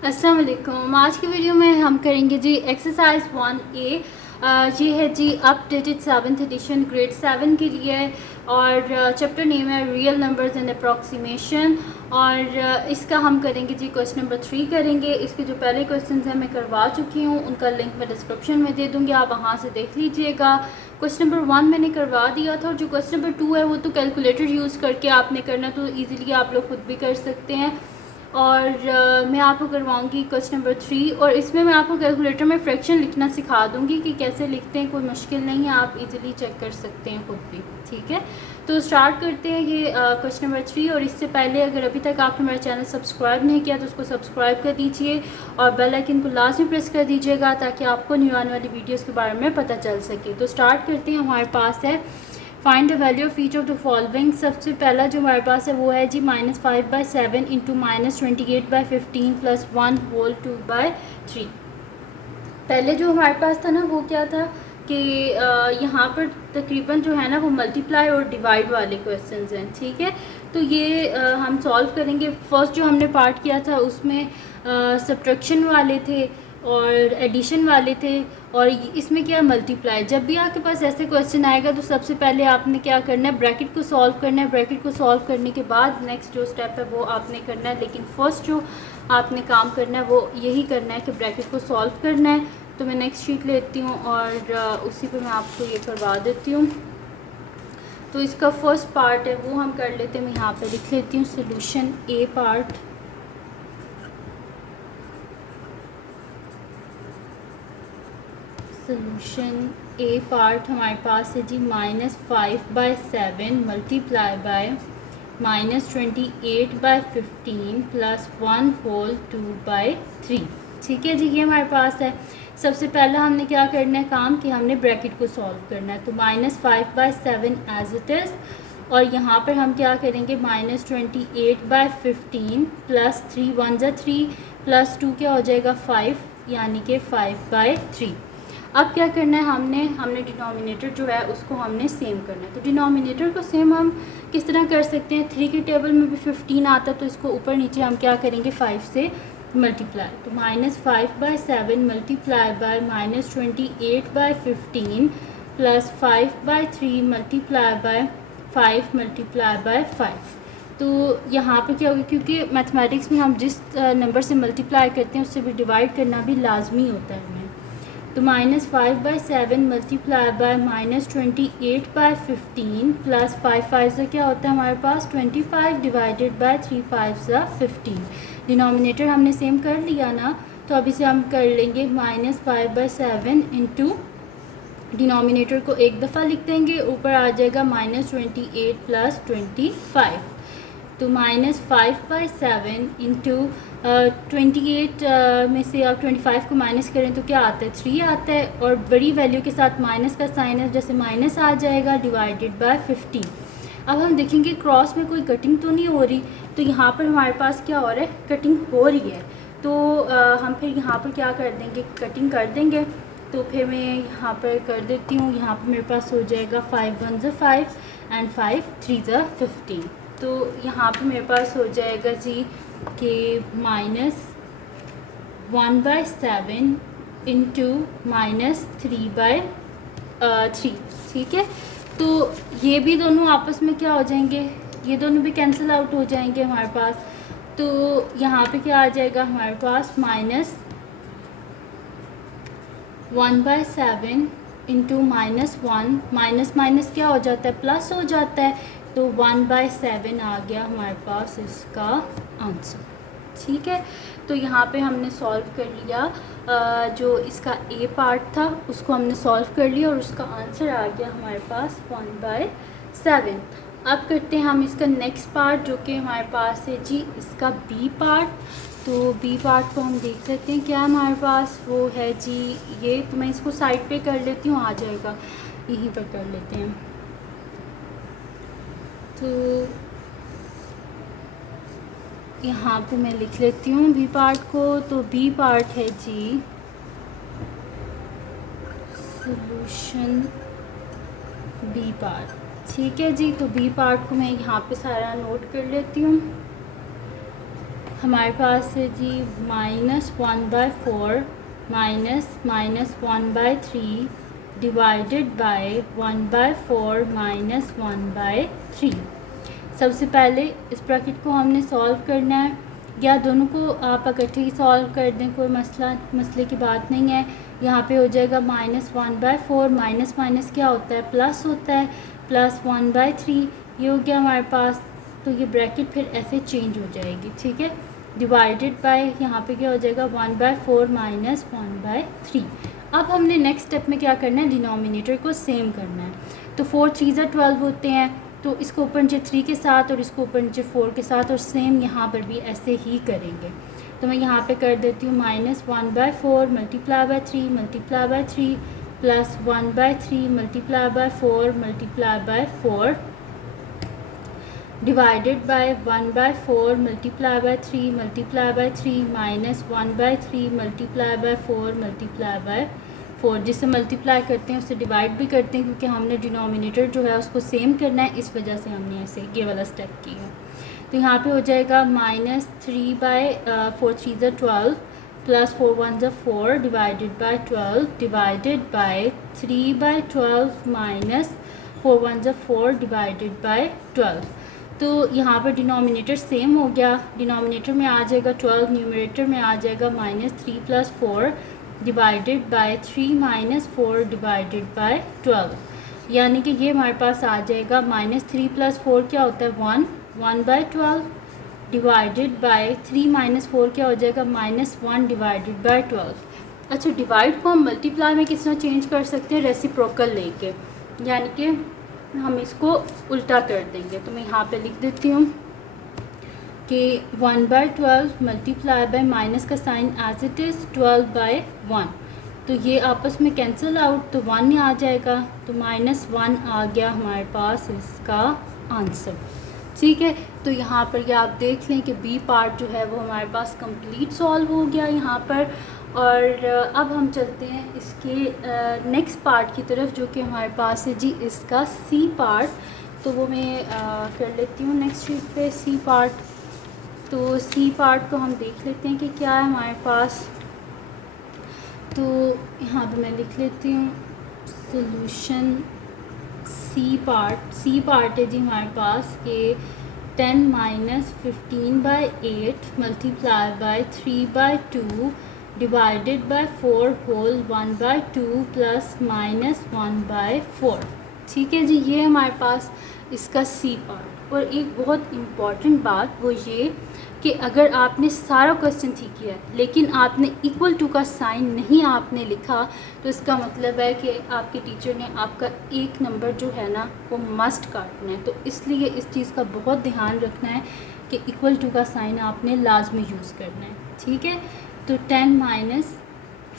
अस्सलाम वालेकुम। आज की वीडियो में हम करेंगे जी एक्सरसाइज 1A। ये है जी अपडेटेड 7th एडिशन ग्रेड 7 के लिए और चैप्टर नेम है रियल नंबर्स एंड अप्रॉक्सीमेशन। और इसका हम करेंगे जी क्वेश्चन नंबर 3 करेंगे। इसके जो पहले क्वेश्चन हैं मैं करवा चुकी हूँ, उनका लिंक मैं डिस्क्रिप्शन में दे दूँगी, आप वहाँ से देख लीजिएगा। क्वेश्चन नंबर 1 मैंने करवा दिया था और जो क्वेश्चन नंबर 2 है वो तो कैलकुलेटर यूज़ करके आपने करना, तो ईज़िली आप लोग खुद भी कर सकते हैं। और मैं आपको करवाऊंगी क्वेश्चन नंबर 3 और इसमें मैं आपको कैलकुलेटर में फ्रैक्शन लिखना सिखा दूंगी कि कैसे लिखते हैं। कोई मुश्किल नहीं है, आप इजीली चेक कर सकते हैं खुद भी। ठीक है, तो स्टार्ट करते हैं ये क्वेश्चन नंबर 3। और इससे पहले अगर अभी तक आपने मेरा चैनल सब्सक्राइब नहीं किया तो उसको सब्सक्राइब कर दीजिए और बेल आइकन को लाजमी प्रेस कर दीजिएगा ताकि आपको न्यू आने वाली वीडियोज़ के बारे में पता चल सके। तो स्टार्ट करते हैं। हमारे पास है find the value of each of the following. सबसे पहला जो हमारे पास है वो है जी -5/7 इंटू -28/15 प्लस 1/2/3। पहले जो हमारे पास था ना वो क्या था कि यहाँ पर तकरीबन जो है ना वो मल्टीप्लाई और डिवाइड वाले क्वेश्चंस हैं। ठीक है, तो ये हम सॉल्व करेंगे। फर्स्ट जो हमने पार्ट किया था उसमें सब्ट्रैक्शन वाले थे और एडिशन वाले थे, और इसमें क्या मल्टीप्लाई। जब भी आपके पास ऐसे क्वेश्चन आएगा तो सबसे पहले आपने क्या करना है, ब्रैकेट को सॉल्व करना है। ब्रैकेट को सॉल्व करने के बाद नेक्स्ट जो स्टेप है वो आपने करना है, लेकिन फर्स्ट जो आपने काम करना है वो यही करना है कि ब्रैकेट को सॉल्व करना है। तो मैं नेक्स्ट शीट लेती हूँ और उसी पे मैं आपको ये करवा देती हूँ। तो इसका फर्स्ट पार्ट है वो हम कर लेते हैं। मैं यहाँ पे लिख लेती हूँ solution A part. Solution A part हमारे पास है जी -5/7 मल्टीप्लाई बाय -28/15 प्लस 1/2/3। ठीक है जी, ये हमारे पास है। सबसे पहला हमने क्या करना है काम कि हमने ब्रैकेट को सॉल्व करना है। तो -5/7 एज इट इज़, और यहाँ पर हम क्या करेंगे -28/15 प्लस 3 1 ज़ा 3 प्लस 2 क्या हो जाएगा 5, यानी कि 5/3। अब क्या करना है हमने डिनोमिनेटर जो है उसको हमने सेम करना है। तो डिनोमिनेटर को सेम हम किस तरह कर सकते हैं, 3 के टेबल में भी 15 आता है तो इसको ऊपर नीचे हम क्या करेंगे 5 से मल्टीप्लाई। तो -5/7 multiply by -28/15 plus 5/3 multiply by 5 multiply by 5। तो यहाँ पे क्या होगा, क्योंकि मैथमेटिक्स में हम जिस नंबर से मल्टीप्लाई करते हैं उससे भी डिवाइड करना भी लाजमी होता है हमें। तो -5/7 मल्टीप्लाई बाय -28/15 प्लस 5 5 से क्या होता है हमारे पास 25 डिवाइडेड बाय 3 5 से 15। डिनोमिनेटर हमने सेम कर लिया ना, तो अब इसे हम कर लेंगे -5/7 इंटू डिनोमिनेटर को एक दफ़ा लिख देंगे, ऊपर आ जाएगा -28 प्लस 25। तो -5/7 इंटू 28 में से आप 25 को माइनस करें तो क्या आता है 3 आता है, और बड़ी वैल्यू के साथ माइनस का साइन है जैसे माइनस आ जाएगा डिवाइडेड बाय 15। अब हम देखेंगे क्रॉस में कोई कटिंग तो नहीं हो रही, तो यहाँ पर हमारे पास क्या हो रहा है कटिंग हो रही है। तो हम फिर यहाँ पर क्या कर देंगे कटिंग कर देंगे। तो फिर मैं यहाँ पर कर देती हूँ। यहाँ पर मेरे पास हो जाएगा 5 1 ज़ा 5 एंड 5 3 ज़ा 15। तो यहाँ पे मेरे पास हो जाएगा जी कि -1/7 इंटू -3/3। ठीक है, तो ये भी दोनों आपस में क्या हो जाएंगे, ये दोनों भी कैंसिल आउट हो जाएंगे हमारे पास। तो यहाँ पे क्या आ जाएगा हमारे पास -1/7 इंटू -1 माइनस माइनस क्या हो जाता है प्लस हो जाता है, तो 1/7 आ गया हमारे पास इसका आंसर। ठीक है, तो यहाँ पे हमने सॉल्व कर लिया। जो इसका ए पार्ट था उसको हमने सॉल्व कर लिया और उसका आंसर आ गया हमारे पास 1/7। अब करते हैं हम इसका नेक्स्ट पार्ट जो कि हमारे पास है जी इसका बी पार्ट। तो बी पार्ट को हम देख लेते हैं क्या हमारे पास वो है जी ये। तो मैं इसको साइड पे कर लेती हूँ, आ जाएगा यहीं पर कर लेते हैं। तो यहाँ पे मैं लिख लेती हूँ बी पार्ट को। तो बी पार्ट है जी सॉल्यूशन बी पार्ट। ठीक है जी, तो बी पार्ट को मैं यहाँ पे सारा नोट कर लेती हूँ। हमारे पास है जी -1/4 -(-1/3) डिवाइडेड बाय 1/4 -(1/3)। सबसे पहले इस ब्रैकेट को हमने सॉल्व करना है, या दोनों को आप इकट्ठे ही सॉल्व कर दें, कोई मसले की बात नहीं है। यहाँ पे हो जाएगा -1/4 माइनस माइनस क्या होता है, प्लस होता है, प्लस 1/3 ये हो गया हमारे पास। तो ये ब्रैकेट फिर ऐसे चेंज हो जाएगी, ठीक है। डिवाइडेड बाय यहाँ पे क्या हो जाएगा 1/4 माइनस 1/3। अब हमने नेक्स्ट स्टेप में क्या करना है, डिनोमिनेटर को सेम करना है। तो 4 3 12 होते हैं, तो इसको ऊपर नीचे 3 के साथ और इसको ऊपर नीचे 4 के साथ, और सेम यहाँ पर भी ऐसे ही करेंगे। तो मैं यहाँ पे कर देती हूँ -1/4 multiply by 3 multiply by 3 plus 1/3 multiply by 4 multiply by 4 divided by 1/4 multiply by 3 multiply by 3 minus 1/3 multiply by 4 multiply by 4। जिसे मल्टीप्लाई करते हैं उससे डिवाइड भी करते हैं, क्योंकि हमने डिनोमिनेटर जो है उसको सेम करना है, इस वजह से हमने ऐसे ये वाला स्टेप किया। तो यहाँ पे हो जाएगा -3/4 3 12 plus 4 1 4 divided by 12 divided by 3/12 minus 4 1 4 divided by 12। तो यहाँ पर डिनोमिनेटर सेम हो गया, डिनोमिनेटर में आ जाएगा 12, न्यूमरेटर में आ जाएगा -3 + 4 डिवाइडेड बाय 3 - 4 डिवाइडेड बाय 12। यानी कि ये हमारे पास आ जाएगा -3 + 4 क्या होता है 1/12 डिवाइडेड बाय 3 - 4 क्या हो जाएगा -1 डिवाइडेड बाय 12। अच्छा, डिवाइड को हम मल्टीप्लाई में किस तरह चेंज कर सकते हैं, रेसिप्रोकल लेके, यानी कि हम इसको उल्टा कर देंगे। तो मैं यहाँ पे लिख देती हूँ कि 1/12 मल्टीप्लाई बाय माइनस का साइन एज इट इज़ 12/1। तो ये आपस में कैंसिल आउट, तो 1 आ जाएगा, तो -1 आ गया हमारे पास इसका आंसर, ठीक है। तो यहाँ पर ये आप देख लें कि बी पार्ट जो है वो हमारे पास कंप्लीट सॉल्व हो गया यहाँ पर। और अब हम चलते हैं इसके नेक्स्ट पार्ट की तरफ, जो कि हमारे पास है जी इसका सी पार्ट। तो वो मैं कर लेती हूँ नेक्स्ट शीट पे सी पार्ट। तो सी पार्ट को हम देख लेते हैं कि क्या है हमारे पास। तो यहाँ पे मैं लिख लेती हूँ सॉल्यूशन सी पार्ट है जी हमारे पास कि 10 - 15/8 multiply by 3/2 divided by 4 whole 1/2 plus -1/4। ठीक है जी, ये हमारे पास इसका सी पार्ट। और एक बहुत इम्पॉर्टेंट बात वो ये कि अगर आपने सारा क्वेश्चन ठीक किया है लेकिन आपने इक्वल टू का साइन नहीं आपने लिखा, तो इसका मतलब है कि आपके टीचर ने आपका एक नंबर जो है ना वो मस्ट काटना है। तो इसलिए इस चीज़ का बहुत ध्यान रखना है कि इक्वल टू का साइन आपने लाजमी यूज़ करना है, ठीक है। तो 10 -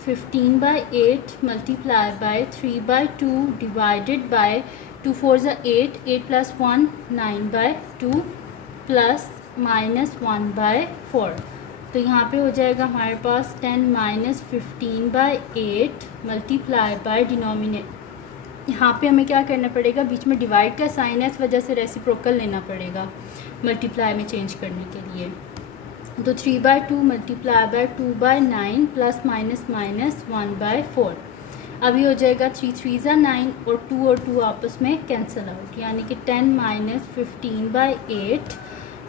15/8 multiply by 3/2 divided bye 2 4 8 8 + 1 9/2 plus -1/4। तो यहाँ पे हो जाएगा हमारे पास 10 - 15/8 मल्टीप्लाई बाय डिनोमिनेटर। यहाँ पे हमें क्या करना पड़ेगा, बीच में डिवाइड का साइन है, इस वजह से रेसिप्रोकल लेना पड़ेगा मल्टीप्लाई में चेंज करने के लिए। तो 3/2 मल्टीप्लाई बाय 2/9 प्लस -1/4। अभी हो जाएगा 3 3 9 और 2 आपस में कैंसिल आउट, यानी कि 10 - 15/8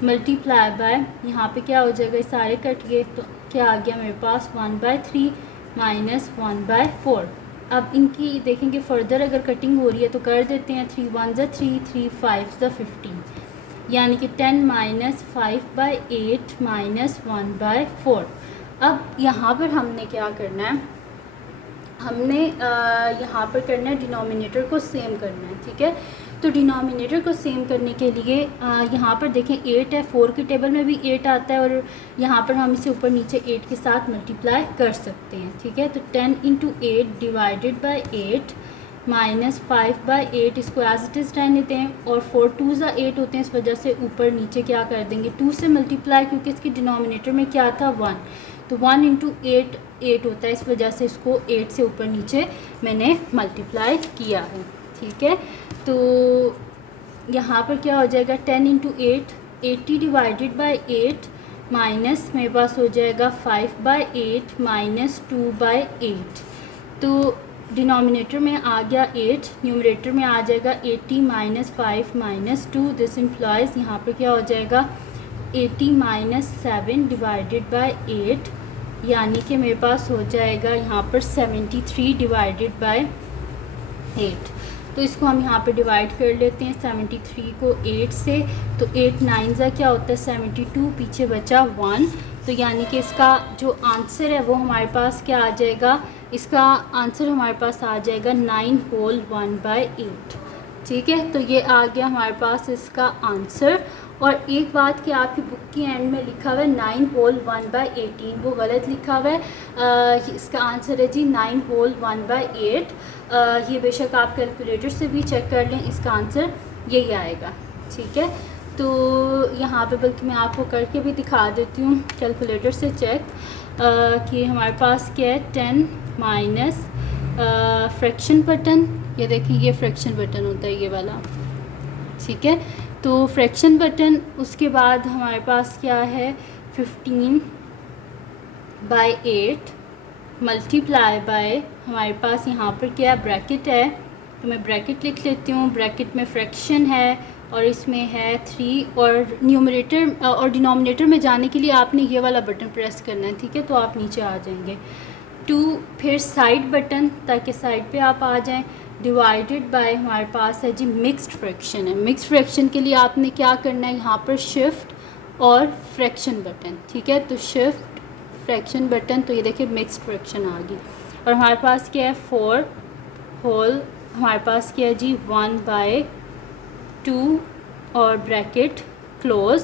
मल्टीप्लाई बाय, यहाँ पे क्या हो जाएगा, ये सारे कट गए, तो क्या आ गया मेरे पास 1/3 माइनस 1/4। अब इनकी देखेंगे फर्दर अगर कटिंग हो रही है तो कर देते हैं। 3 1 3 3 5 15, यानी कि 10 - 5/8 माइनस 1/4। अब यहाँ पर हमने क्या करना है, हमने यहाँ पर करना है डिनोमिनेटर को सेम करना है, ठीक है। तो डिनोमिनेटर को सेम करने के लिए यहाँ पर देखें 8 है, 4 की टेबल में भी 8 आता है और यहाँ पर हम इसे ऊपर नीचे 8 के साथ मल्टीप्लाई कर सकते हैं, ठीक है। तो 10 × 8 डिवाइडेड बाय 8 माइनस 5/8, इसको एज इट इज़ रहने दें। और 4 2 8 होते हैं, इस वजह से ऊपर नीचे क्या कर देंगे 2 से मल्टीप्लाई, क्योंकि इसकी डिनोमिनेटर में क्या था 1, तो 1 × 8 8 होता है, इस वजह से इसको 8 से ऊपर नीचे मैंने मल्टीप्लाई किया है, ठीक है। तो यहाँ पर क्या हो जाएगा 10 × 8 80 डिवाइडेड बाय 8 माइनस मेरे पास हो जाएगा 5/8 माइनस 2/8। तो डिनोमिनेटर में आ गया 8, न्यूमरेटर में आ जाएगा 80 माइनस 5 माइनस 2। दिस इम्प्लाइज यहाँ पर क्या हो जाएगा 80 माइनस 7 डिवाइडेड बाय 8, यानी कि मेरे पास हो जाएगा यहाँ पर 73 डिवाइडेड बाय 8। तो इसको हम यहाँ पे डिवाइड कर लेते हैं 73 को 8 से। तो 8 9 ज़ा क्या होता है 72, पीछे बचा 1। तो यानी कि इसका जो आंसर है वो हमारे पास क्या आ जाएगा, इसका आंसर हमारे पास आ जाएगा 9 होल 1/8। ठीक है, तो ये आ गया हमारे पास इसका आंसर। और एक बात कि आपकी बुक की एंड में लिखा हुआ है 9 होल 1/18, वो गलत लिखा हुआ है। इसका आंसर है जी 9 होल 1/8। ये बेशक आप कैलकुलेटर से भी चेक कर लें, इसका आंसर यही आएगा। ठीक है, तो यहाँ पे बल्कि मैं आपको करके भी दिखा देती हूँ कैलकुलेटर से चेक कि हमारे पास क्या है 10 माइनस फ्रैक्शन बटन। ये देखिए ये फ्रैक्शन बटन होता है ये वाला। ठीक है, तो फ्रैक्शन बटन, उसके बाद हमारे पास क्या है 15/8 मल्टीप्लाई बाय, हमारे पास यहाँ पर क्या ब्रैकेट है, तो मैं ब्रैकेट लिख लेती हूँ। ब्रैकेट में फ्रैक्शन है और इसमें है 3, और न्यूमरेटर और डिनोमिनेटर में जाने के लिए आपने ये वाला बटन प्रेस करना है। ठीक है, तो आप नीचे आ जाएंगे 2, फिर साइड बटन ताकि साइड पे आप आ जाएं, डिवाइडेड बाय हमारे पास है जी मिक्स्ड फ्रैक्शन है। मिक्स्ड फ्रैक्शन के लिए आपने क्या करना है, यहाँ पर शिफ्ट और फ्रैक्शन बटन। ठीक है, तो शिफ्ट फ्रैक्शन बटन, तो ये देखिए मिक्स्ड फ्रैक्शन आ गई। और हमारे पास क्या है 4 होल, हमारे पास क्या है जी 1/2 और ब्रैकेट क्लोज,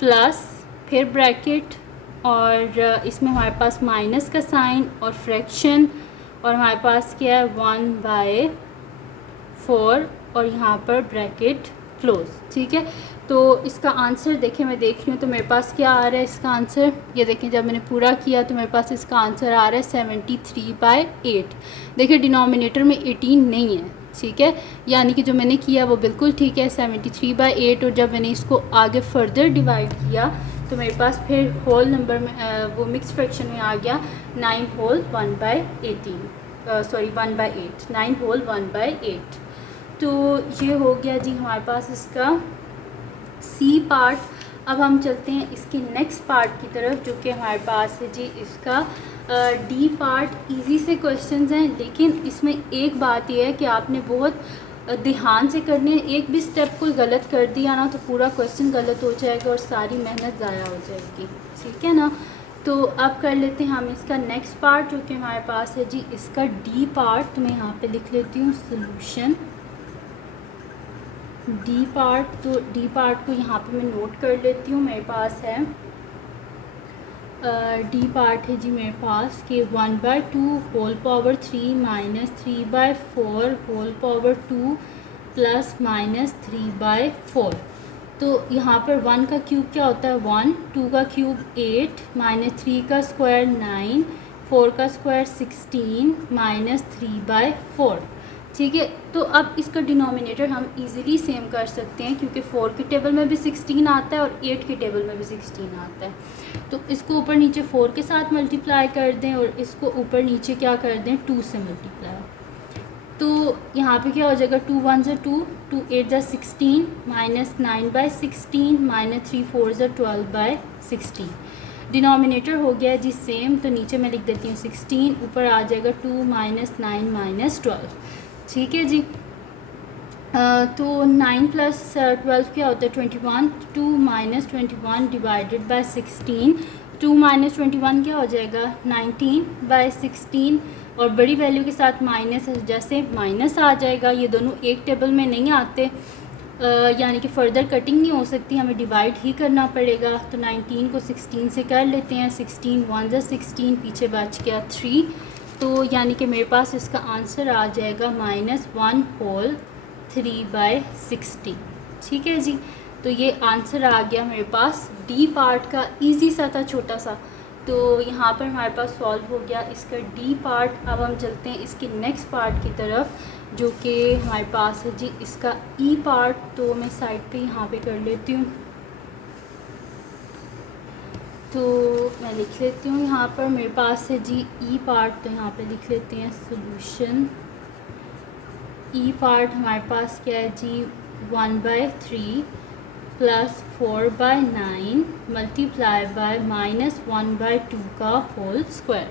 प्लस फिर ब्रैकेट और इसमें हमारे पास माइनस का साइन और फ्रैक्शन, और हमारे पास क्या है 1/4 और यहाँ पर ब्रैकेट क्लोज। ठीक है, तो इसका आंसर देखें, मैं देख रही हूँ तो मेरे पास क्या आ रहा है इसका आंसर, ये देखें जब मैंने पूरा किया तो मेरे पास इसका आंसर आ रहा है 73/8। देखिए डिनोमिनेटर में 18 नहीं है। ठीक है, यानी कि जो मैंने किया वो बिल्कुल ठीक है 73/8, और जब मैंने इसको आगे फर्दर डिवाइड किया तो मेरे पास फिर होल नंबर में वो मिक्स फ्रैक्शन में आ गया 9 होल 1/18, सॉरी 1/8, 9 होल 1/8। तो ये हो गया जी हमारे पास इसका सी पार्ट। अब हम चलते हैं इसके नेक्स्ट पार्ट की तरफ, जो कि हमारे पास है जी इसका डी पार्ट। इजी से क्वेश्चंस हैं, लेकिन इसमें एक बात यह है कि आपने बहुत ध्यान से करने, एक भी स्टेप कोई गलत कर दिया ना तो पूरा क्वेश्चन गलत हो जाएगा और सारी मेहनत ज़ाया हो जाएगी। ठीक है ना, तो अब कर लेते हैं हम इसका नेक्स्ट पार्ट, जो कि हमारे पास है जी इसका डी पार्ट। तो मैं यहाँ पे लिख लेती हूँ सॉल्यूशन डी पार्ट। तो डी पार्ट को यहाँ पे मैं नोट कर लेती हूँ। मेरे पास है डी पार्ट है जी मेरे पास कि 1/2 whole power 3 minus 3/4 whole power 2 plus minus 3/4। तो यहाँ पर 1 का क्यूब क्या होता है 1, 2 का क्यूब 8, माइनस 3 का स्क्वायर 9, 4 का स्क्वायर 16 माइनस 3/4। ठीक है, तो अब इसका डिनोमिनेटर हम इजीली सेम कर सकते हैं, क्योंकि 4 के टेबल में भी 16 आता है और 8 के टेबल में भी 16 आता है। तो इसको ऊपर नीचे 4 के साथ मल्टीप्लाई कर दें और इसको ऊपर नीचे क्या कर दें 2 से मल्टीप्लाई। तो यहाँ पे क्या हो जाएगा 2 1 ज़ा 2, 2 8 ज़ा 16 माइनस 9/16 माइनस 3 4 ज़ा 12/16। डिनोमिनेटर हो गया जी सेम, तो नीचे मैं लिख देती हूँ 16, ऊपर आ जाएगा 2 माइनस 9 माइनस 12। ठीक है जी, तो 9 प्लस 12 क्या होता है 21, 2 माइनस 21 डिवाइडेड बाय 16, 2 माइनस 21 क्या हो जाएगा 19/16, और बड़ी वैल्यू के साथ माइनस, जैसे माइनस आ जाएगा, ये दोनों एक टेबल में नहीं आते, यानी कि फ़र्दर कटिंग नहीं हो सकती, हमें डिवाइड ही करना पड़ेगा। तो 19 को 16 से कर लेते हैं, 16 1 ज़ा 16, पीछे बच गया 3, तो यानी कि मेरे पास इसका आंसर आ जाएगा -1 होल 3/16। ठीक है जी, तो ये आंसर आ गया मेरे पास डी पार्ट का, इजी सा था, छोटा सा। तो यहाँ पर हमारे पास सॉल्व हो गया इसका डी पार्ट। अब हम चलते हैं इसके नेक्स्ट पार्ट की तरफ, जो कि हमारे पास है जी इसका ई पार्ट। तो मैं साइड पे यहाँ पे कर लेती हूँ। तो मैं लिख लेती हूँ यहाँ पर मेरे पास है जी ई पार्ट, तो यहाँ पे लिख लेते हैं सोल्यूशन। ई पार्ट हमारे पास क्या है जी 1/3 प्लस 4/9 मल्टीप्लाई बाय -1/2 का होल स्क्वायर।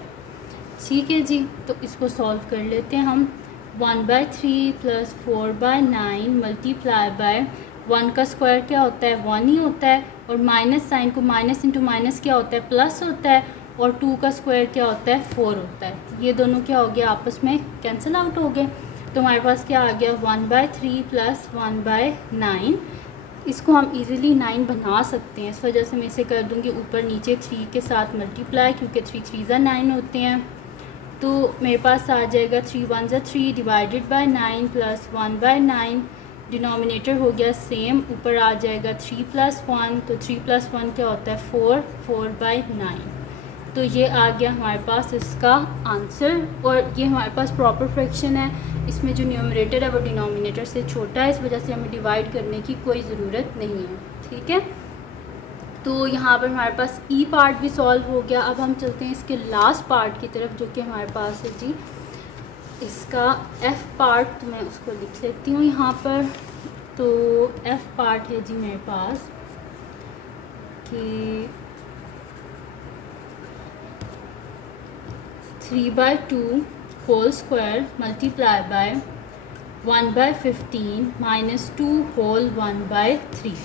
ठीक है जी, तो इसको सॉल्व कर लेते हैं हम। 1/3 प्लस 4/9 मल्टीप्लाई बाय 1 का स्क्वायर क्या होता है 1 ही होता है, और माइनस साइन को माइनस इंटू माइनस क्या होता है प्लस होता है, और 2 का स्क्वायर क्या होता है 4 होता है। ये दोनों क्या हो गया आपस में कैंसिल आउट हो गए। तो हमारे पास क्या आ गया 1/3 प्लस 1/9। इसको हम इजीली 9 बना सकते हैं, इस वजह से मैं इसे कर दूँगी ऊपर नीचे 3 के साथ मल्टीप्लाई, क्योंकि 3 3 9 होते हैं। तो मेरे पास आ जाएगा 3 1 3 डिवाइडेड बाय 9 प्लस 1/9। डिनोमिनेटर हो गया सेम, ऊपर आ जाएगा 3 + 1, तो 3 + 1 क्या होता है 4, 4/9। तो ये आ गया हमारे पास इसका आंसर। और ये हमारे पास प्रॉपर फ्रैक्शन है, इसमें जो न्यूमरेटर है वो डिनोमिनेटर से छोटा है, इस वजह से हमें डिवाइड करने की कोई ज़रूरत नहीं है। ठीक है, तो यहाँ पर हमारे पास ई पार्ट भी सॉल्व हो गया। अब हम चलते हैं इसके लास्ट पार्ट की तरफ, जो कि हमारे पास है जी इसका एफ़ पार्ट। तो मैं उसको लिख लेती हूँ यहाँ पर। तो एफ़ पार्ट है जी मेरे पास कि 3/2 whole square multiply by 1/15 minus 2 whole 1/3।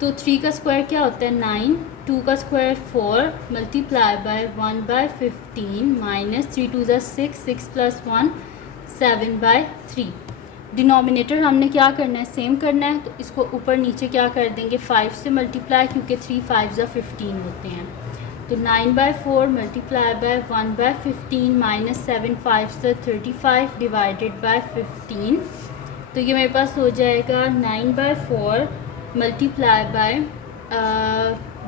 तो 3 का स्क्वायर क्या होता है 9, 2 का square 4 multiply by 1/15 minus 3 2 6, 6 + 1 7/3। Denominator हमने क्या करना है सेम करना है, तो इसको ऊपर नीचे क्या कर देंगे 5 से मल्टीप्लाई, क्योंकि 3 5 15 होते हैं। तो 9/4 multiply by 1/15 minus 7 5 35 divided by 15। तो ये मेरे पास हो जाएगा 9/4 मल्टीप्लाई बाय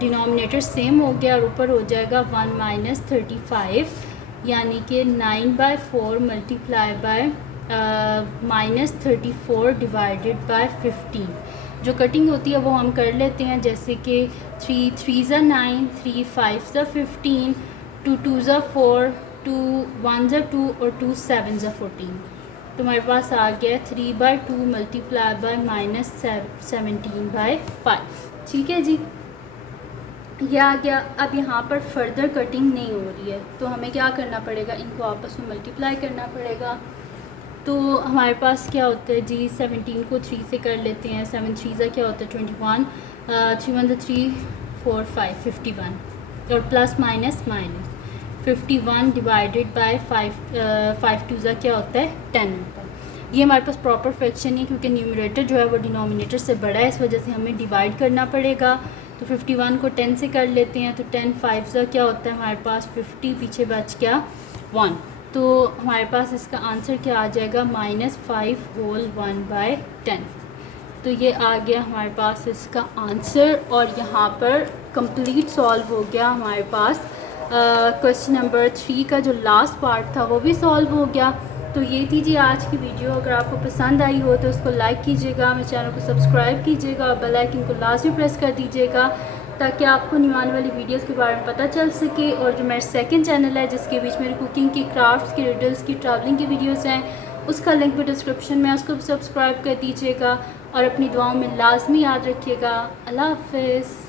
डिनोमिनेटर सेम हो गया और ऊपर हो जाएगा 1 - 35, यानी कि 9/4 मल्टीप्लाई बाय -34 डिवाइडेड बाय 15। जो कटिंग होती है वो हम कर लेते हैं, जैसे कि 3 3 9, 3 5 15, 2 2 4, 2 1 2 और 2 7 14। तो हमारे पास आ गया 3/2 मल्टीप्लाई बाय -17/5। ठीक है जी, ये आ गया। अब यहाँ पर फर्दर कटिंग नहीं हो रही है, तो हमें क्या करना पड़ेगा, इनको आपस में मल्टीप्लाई करना पड़ेगा। तो हमारे पास क्या होता है जी 17 को 3 से कर लेते हैं, 7 3 क्या होता है 21, 3 1 3 4 5 51, और प्लस माइनस 51 डिवाइडेड बाय 5 2 क्या होता है 10 होता है। ये हमारे पास प्रॉपर फ्रैक्शन है, क्योंकि न्यूमरेटर जो है वो डिनोमिनेटर से बड़ा है, इस वजह से हमें डिवाइड करना पड़ेगा। तो 51 को 10 से कर लेते हैं, तो 10 5 क्या होता है हमारे पास 50, पीछे बच गया 1। तो हमारे पास इसका आंसर क्या आ जाएगा -5 होल 1/10। तो ये आ गया हमारे पास इसका आंसर, और यहाँ पर कंप्लीट सॉल्व हो गया हमारे पास। क्वेश्चन नंबर 3 का जो लास्ट पार्ट था वो भी सॉल्व हो गया। तो ये थी जी आज की वीडियो। अगर आपको पसंद आई हो तो उसको लाइक कीजिएगा, मेरे चैनल को सब्सक्राइब कीजिएगा और बेल आइकन को लाजमी प्रेस कर दीजिएगा, ताकि आपको न्यू आने वाली वीडियोस के बारे में पता चल सके। और जो मेरा सेकंड चैनल है जिसके बीच मेरी कुकिंग की, क्राफ्ट्स की, रिडल्स की, ट्रैवलिंग की वीडियोस हैं, उसका लिंक भी डिस्क्रिप्शन में, उसको भी सब्सक्राइब कर दीजिएगा। और अपनी दुआओं में लाजमी याद रखिएगा। अल्लाह हाफ़िज़।